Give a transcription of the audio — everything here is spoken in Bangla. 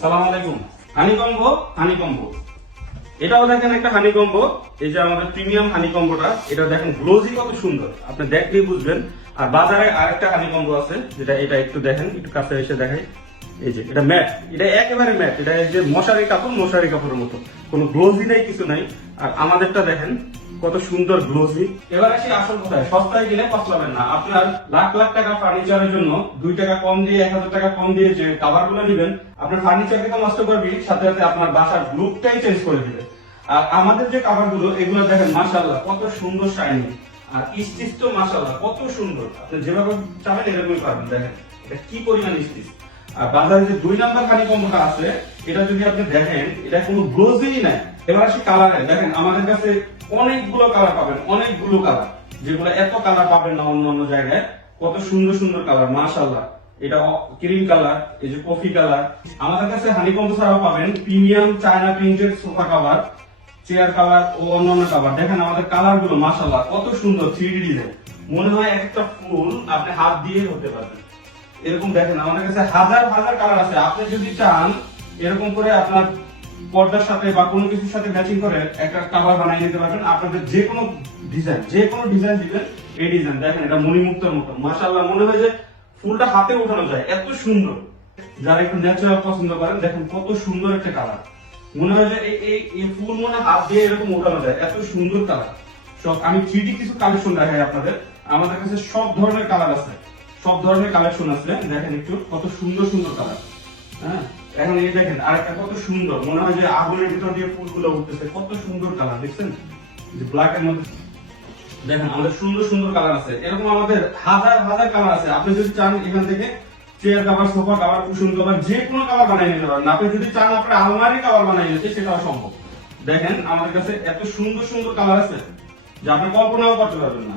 সালাম আলাইকুম। হানি কম্বো হানি কম্বো এটাও দেখেন একটা হানি কম্বো এই যে আমাদের প্রিমিয়াম হানি কম্বোটা এটা দেখেন গ্লোজি কত সুন্দর। আপনি দেখলেই বুঝবেন। আর বাজারে আরেকটা হানি কম্বো আছে, যেটা এটা একটু দেখেন, একটু কাছে এসে দেখাই। এই যে, এটা ম্যাট, এটা একেবারে ম্যাট। এটা যে মশারি কাপড়, মশারি কাপড়ের মতো। কোনো গ্লোজি নাই, কিছু নাই। আর আমাদেরটা দেখেন কত সুন্দর গ্লোজি এবার আসি আসল কথায়। সস্তায় গেলে পচলাবেন না। আপনার লাখ লাখ টাকা ফার্নিচারের জন্য দুই টাকা কম দিয়ে, এক হাজার টাকা কম দিয়ে যে কাভারগুলো নেবেন, আপনার ফার্নিচারকে তো নষ্ট করবি সাথে সাথে আপনার বাসার লুকটাই চেঞ্জ করে দিবে। আর আমাদের যে কাভারগুলো এগুলো দেখেন মাশাল্লাহ কত সুন্দর শাইনি আর স্টিচ তো মাশাল্লাহ কত সুন্দর। আপনি যেভাবে চাবেন, এরকমই পারবেন দেখেন, এটা কি পরিমাণ স্টিচ। আর বাজারে যে দুই নাম্বার খানি কম্বটা আছে, এটা যদি আপনি দেখেন, এটা কোনো গ্লোজই নাই। এবার আসি কালারে দেখেন, আমাদের কাছে অনেকগুলো কালার পাবেন, অনেকগুলো কালার যেগুলো এত কালার পাবেন না অন্য অন্য জায়গায়, কত সুন্দর সুন্দর কালার মাশাল্লাহ এটা ক্রিম কালার এই যে কফি কালার আমাদের কাছে হানি কম্বো ছাড়াও পাবেন premium China printed sofa cover chair cover ও অন্যান্য কাভার দেখেন আমাদের কালারগুলো মাশাল্লাহ কত সুন্দর থ্রি ডি ডিজাইন মনে হয় একটা ফুল আপনি হাত দিয়ে হতে পারবেন। এরকম দেখেন, আমাদের কাছে হাজার হাজার কালার আছে। আপনি যদি চান, এরকম করে আপনার পর্দার সাথে বা কোনো কিছুর সাথে ম্যাচিং করে একটা কাভার বানিয়ে নিতে পারবেন। আপনাদের যে কোনো ডিজাইন যে কোনো ডিজাইন দিবেন, এই ডিজাইন দেখেন এটা মণিমুক্তর মতো। মাশাআল্লাহ, মনে হয় যে ফুলটা হাতে উঠানো যায়, এত সুন্দর। যারা একটু ন্যাচারাল পছন্দ করেন, দেখেন কত সুন্দর একটা কালার মনে হয় যে এই, এই- ফুল মনে হাত দিয়ে এরকম উঠানো যায়, এত সুন্দর কালার সব, আমি থ্রি কিছু কালেকশন দেখাই আপনাদের। আমাদের কাছে সব ধরনের কালার আছে। সব ধরনের কালেকশন আছে। দেখেন একটু কত সুন্দর সুন্দর কালার এখন এই দেখেন আরেকটা কত সুন্দর, মনে হয় যে আগুনের ভিতর দিয়ে ফুলগুলো উঠতেছে, কত সুন্দর কালার দেখছেন? যে ব্ল্যাক এর মধ্যে দেখেন, আমাদের সুন্দর সুন্দর কালার আছে। এরকম আমাদের হাজার হাজার কালার আছে। আপনি যদি চান এখান থেকে chair cover sofa cover cushion cover যে কোনো কাভার বানিয়ে নিতে পারেন। আপনি যদি চান আপনার আলমারি কাভার বানিয়ে নিতে, সেটাও সম্ভব। দেখেন, আমাদের কাছে এত সুন্দর সুন্দর কালার আছে, যে আপনি কল্পনাও করতে পারবেন না।